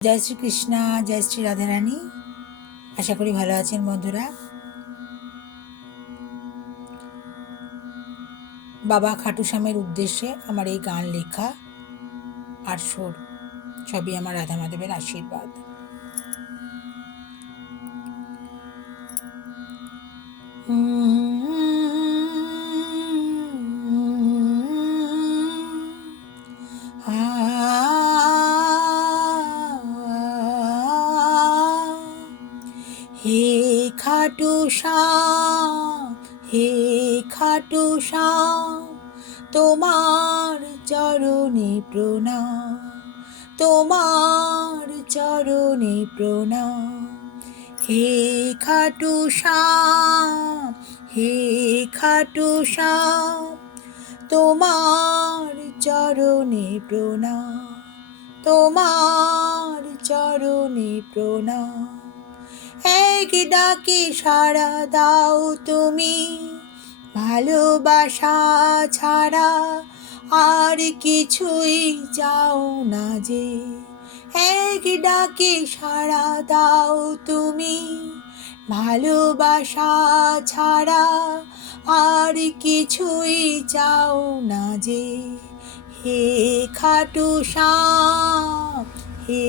জয় শ্রীকৃষ্ণ, জয় শ্রী রাধারানী। আশা করি ভালো আছেন বন্ধুরা। বাবা খাটু শ্যামের উদ্দেশ্যে আমার এই গান লেখা আর সুর সবই আমার রাধা মাধবের আশীর্বাদ। হে খাটু শ্যাম, হে খাটু শ্যাম, তোমার চরণে প্রণাম, তোমার চরণে প্রণাম। হে খাটু শ্যাম, হে খাটু শ্যাম, তোমার চরণে প্রণাম, তোমার চরণে প্রণাম। এক ডাকে সাড়া দাও তুমি, ভালোবাসা ছাড়া আর কিছুই চাও না যে। এক ডাকে সাড়া দাও তুমি, ভালোবাসা ছাড়া আর কিছুই চাও না যে। হে খাটু শ্যাম, হে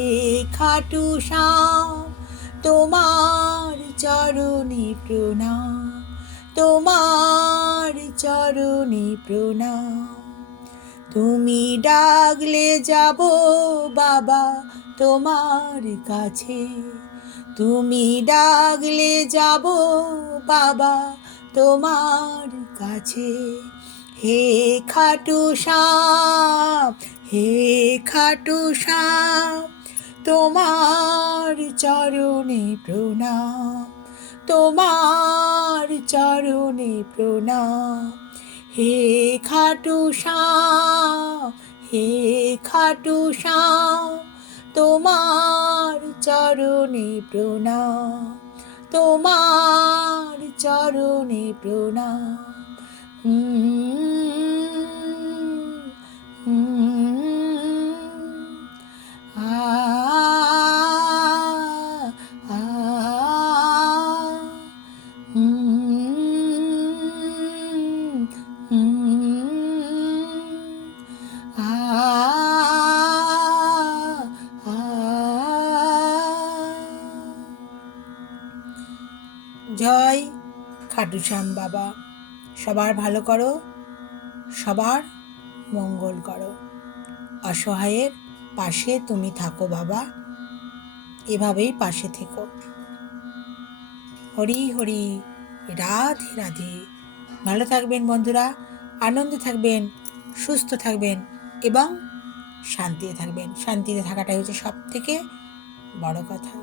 খাটু শ্যাম, তোমার চরণে প্রণাম, তোমার চরণে প্রণাম। তুমি ডাকলে যাব বাবা তোমার কাছে, তুমি ডাকলে যাব বাবা তোমার কাছে। হে খাটু শ্যাম, হে খাটু শ্যাম, তোমার চরণে প্রণাম, তোমার চরণে প্রণাম। হে খাটু শ্যাম, হে খাটু শ্যাম, তোমার চরণে প্রণাম, তোমার চরণে প্রণাম। জয় খাটু শ্যাম বাবা, সবার ভালো করো, সবার মঙ্গল করো। অসহায়ের পাশে তুমি থাকো বাবা, এভাবেই পাশে থেকো। হরি হরি, রাধে রাধে। ভালো থাকবেন বন্ধুরা, আনন্দে থাকবেন, সুস্থ থাকবেন এবং শান্তিতে থাকবেন। শান্তিতে থাকাটাই হচ্ছে সব থেকে বড় কথা।